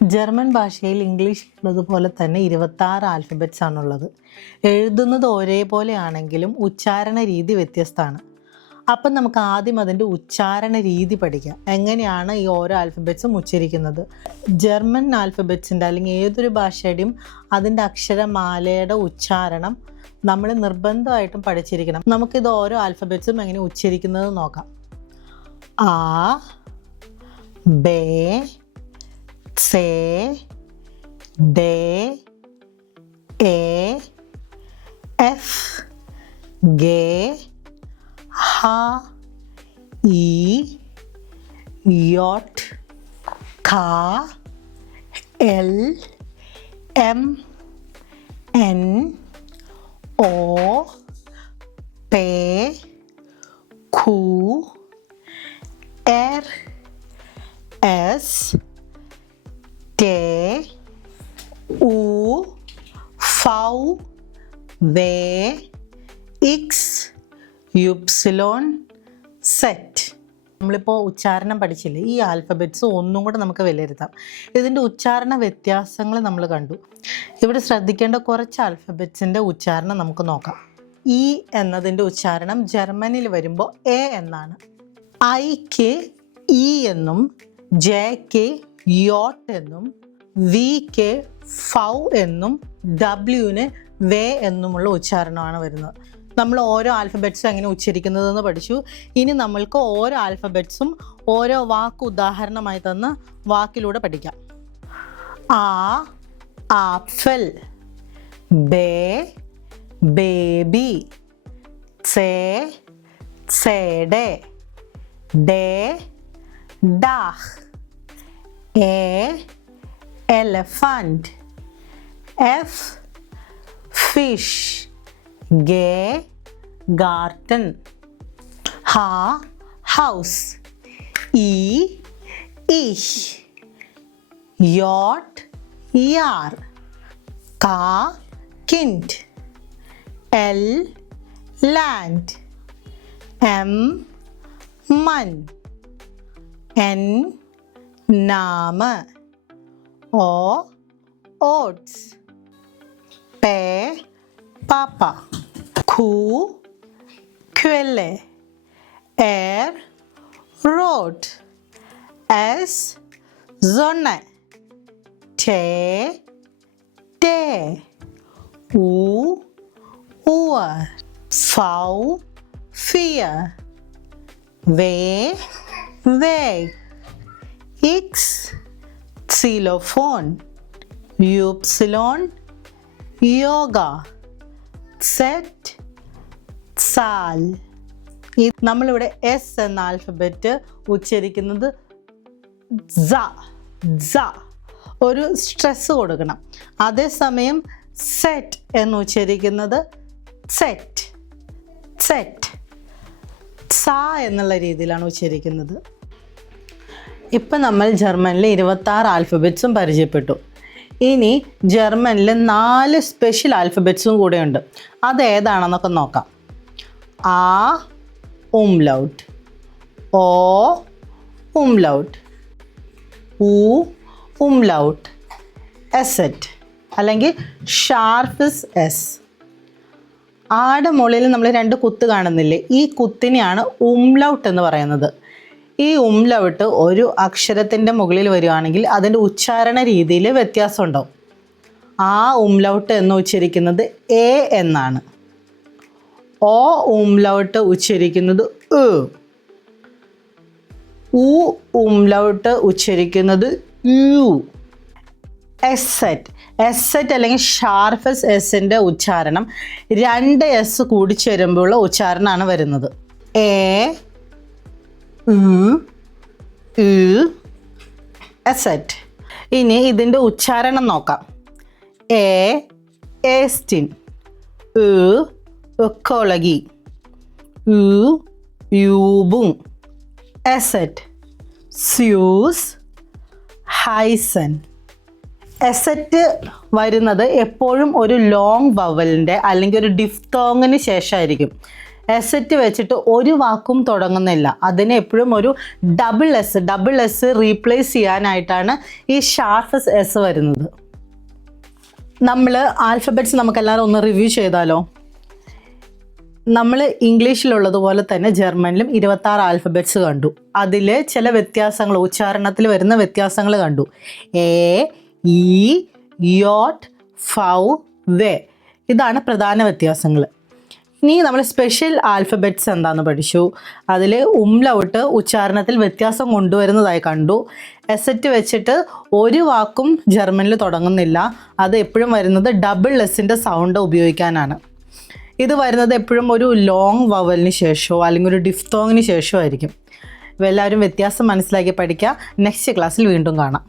German ഭാഷയിൽ ഇംഗ്ലീഷിലുള്ളതുപോലെ തന്നെ 26 alphabets ആണുള്ളത്. എഴുതുന്നത് ഒരേപോലെയാണെങ്കിലും ഉച്ചാരണ രീതി വ്യത്യസ്തമാണ്. അപ്പം നമുക്ക് ആദ്യം അതിൻ്റെ ഉച്ചാരണ രീതി പഠിക്കാം. എങ്ങനെയാണ് ഈ ഓരോ ആൽഫബറ്റ്സും ഉച്ചരിക്കുന്നത്. ജർമ്മൻ ആൽഫബറ്റ്സിൻ്റെ അല്ലെങ്കിൽ ഏതൊരു ഭാഷയുടെയും അതിൻ്റെ അക്ഷരമാലയുടെ ഉച്ചാരണം നമ്മൾ നിർബന്ധമായിട്ടും പഠിച്ചിരിക്കണം. നമുക്കിത് ഓരോ ആൽഫബറ്റ്സും എങ്ങനെ ഉച്ചരിക്കുന്നത് നോക്കാം. ആ, bay, C, D, E, F, G, H, I, J, K, L, M, N, O, P, Q, R, S, T, U, V, W, X, Y, Z. നമ്മളിപ്പോൾ ഉച്ചാരണം പഠിച്ചില്ലേ, ഈ ആൽഫബറ്റ്സ് ഒന്നും കൂടെ നമുക്ക് വിലയിരുത്താം. ഇതിൻ്റെ ഉച്ചാരണ വ്യത്യാസങ്ങൾ നമ്മൾ കണ്ടു. ഇവിടെ ശ്രദ്ധിക്കേണ്ട കുറച്ച് ആൽഫബറ്റ്സിൻ്റെ ഉച്ചാരണം നമുക്ക് നോക്കാം. ഇ എന്നതിൻ്റെ ഉച്ചാരണം ജർമ്മനിൽ വരുമ്പോൾ എ എന്നാണ്. ഐക്ക് ഇ എന്നും ജെക്ക് യോട്ട് എന്നും വിക്ക് ഫൗ എന്നും ഡബ്ല്യുവിന് വേ എന്നുമുള്ള ഉച്ചാരണമാണ് വരുന്നത്. നമ്മൾ ഓരോ ആൽഫബറ്റ്സും എങ്ങനെ ഉച്ചരിക്കുന്നതെന്ന് പഠിച്ചു. ഇനി നമ്മൾക്ക് ഓരോ ആൽഫബറ്റ്സും ഓരോ വാക്ക് ഉദാഹരണമായി തന്ന വാക്കിലൂടെ പഠിക്കാം. ആ, ആപ്പിൾ. ബേ, ബേബി. സേ, സേഡേ. ഡേ, ഡാഹ്. A, elephant. F, fish. G, garden. H, house. E, ich. Yacht, Jahr. K, kind. L, land. M, man. N, നാമ. ഓ, ഓട്സ്. പേ, പാപ്പ. ഖു, ക്വെല്ലെ. എർ, റോഡ്. എസ്, സൊണ്ണ. ടേ, ടേ. ഉ, ഉവർ. ഫൗ, ഫിയർ. വേ, വേഗ്. X, xylophone. Y, yoga. Z, സാൽ. നമ്മളിവിടെ എസ് എന്ന ആൽഫബറ്റ് ഉച്ചരിക്കുന്നത് ഒരു സ്ട്രെസ് കൊടുക്കണം. അതേസമയം സെറ്റ് എന്ന് ഉച്ചരിക്കുന്നത് സെറ്റ് സാ എന്നുള്ള രീതിയിലാണ് ഉച്ചരിക്കുന്നത്. ഇപ്പം നമ്മൾ ജർമ്മനിൽ 26 ആൽഫബറ്റ്സും പരിചയപ്പെട്ടു. ഇനി ജർമ്മനിൽ 4 സ്പെഷ്യൽ ആൽഫബറ്റ്സും കൂടെയുണ്ട്. അത് ഏതാണെന്നൊക്കെ നോക്കാം. ആ, ഉംലൗട്ട്. ഓ, ഉംലൗട്ട്. ഉ, ഉംലൗട്ട്. എസെറ്റ് അല്ലെങ്കിൽ ഷാർപ്പ്സ് എസ്. ആടെ മുകളിൽ നമ്മൾ 2 കുത്ത് കാണുന്നില്ലേ, ഈ കുത്തിനെയാണ് ഉംലൗട്ട് എന്ന് പറയുന്നത്. ഈ ഉംലൗട്ട് ഒരു അക്ഷരത്തിൻ്റെ മുകളിൽ വരികയാണെങ്കിൽ അതിൻ്റെ ഉച്ചാരണ രീതിയിൽ വ്യത്യാസം ഉണ്ടാവും. ആ ഉംലൗട്ട് എന്ന് ഉച്ചരിക്കുന്നത് എ എന്നാണ്. ഓ ഉംലൗട്ട് ഉച്ചരിക്കുന്നത് ഉ. ഉ ഉംലൗട്ട് ഉച്ചരിക്കുന്നത് യു. എസെറ്റ് അല്ലെങ്കിൽ ഷാർപ്പ്സ് എസിൻ്റെ ഉച്ചാരണം 2 എസ് കൂടിച്ചേരുമ്പോഴുള്ള ഉച്ചാരണമാണ് വരുന്നത്. എ, എസെറ്റ്. ഇനി ഇതിൻ്റെ ഉച്ചാരണം നോക്കാം. എ, ഏസ്റ്റിൻ. എക്കോളജി. യൂബും. എസെറ്റ്, സ്യൂസ്, ഹൈസൻ. എസെറ്റ് വരുന്നത് എപ്പോഴും ഒരു ലോങ് വവലിൻ്റെ അല്ലെങ്കിൽ ഒരു ഡിഫ്തോങ്ങിന് ശേഷമായിരിക്കും. എസെറ്റ് വെച്ചിട്ട് ഒരു വാക്കും തുടങ്ങുന്നില്ല, അതിനെ എപ്പോഴും ഒരു ഡബിൾ എസ് റീപ്ലേസ് ചെയ്യാനായിട്ടാണ് ഈ ഷാർപ്പ് എസ് വരുന്നത്. നമ്മൾ ആൽഫബറ്റ്സ് നമുക്കെല്ലാവരും ഒന്ന് റിവ്യൂ ചെയ്താലോ. നമ്മൾ ഇംഗ്ലീഷിലുള്ളതുപോലെ തന്നെ ജർമ്മനിലും 26 ആൽഫബറ്റ്സ് കണ്ടു. അതിൽ ചില വ്യത്യാസങ്ങൾ, ഉച്ചാരണത്തിൽ വരുന്ന വ്യത്യാസങ്ങൾ കണ്ടു. എ, ഇ, യോട്ട്, ഫൗ, വെ, ഇതാണ് പ്രധാന വ്യത്യാസങ്ങൾ. ഇനി നമ്മൾ സ്പെഷ്യൽ ആൽഫബറ്റ്സ് എന്താണെന്ന് പഠിച്ചു. അതിൽ ഉംലൗട്ട് ഉച്ചാരണത്തിൽ വ്യത്യാസം കൊണ്ടുവരുന്നതായി കണ്ടു. എസെറ്റ് വെച്ചിട്ട് ഒരു വാക്കും ജർമ്മനിൽ തുടങ്ങുന്നില്ല, അത് എപ്പോഴും വരുന്നത് ഡബിൾ എസിൻ്റെ സൗണ്ട് ഉപയോഗിക്കാനാണ്. ഇത് വരുന്നത് എപ്പോഴും ഒരു ലോങ് വവലിന് ശേഷമോ അല്ലെങ്കിൽ ഒരു ഡിഫ്തോങ്ങിന് ശേഷമോ ആയിരിക്കും. എല്ലാവരും വ്യത്യാസം മനസ്സിലാക്കി പഠിക്കുക. നെക്സ്റ്റ് ക്ലാസ്സിൽ വീണ്ടും കാണാം.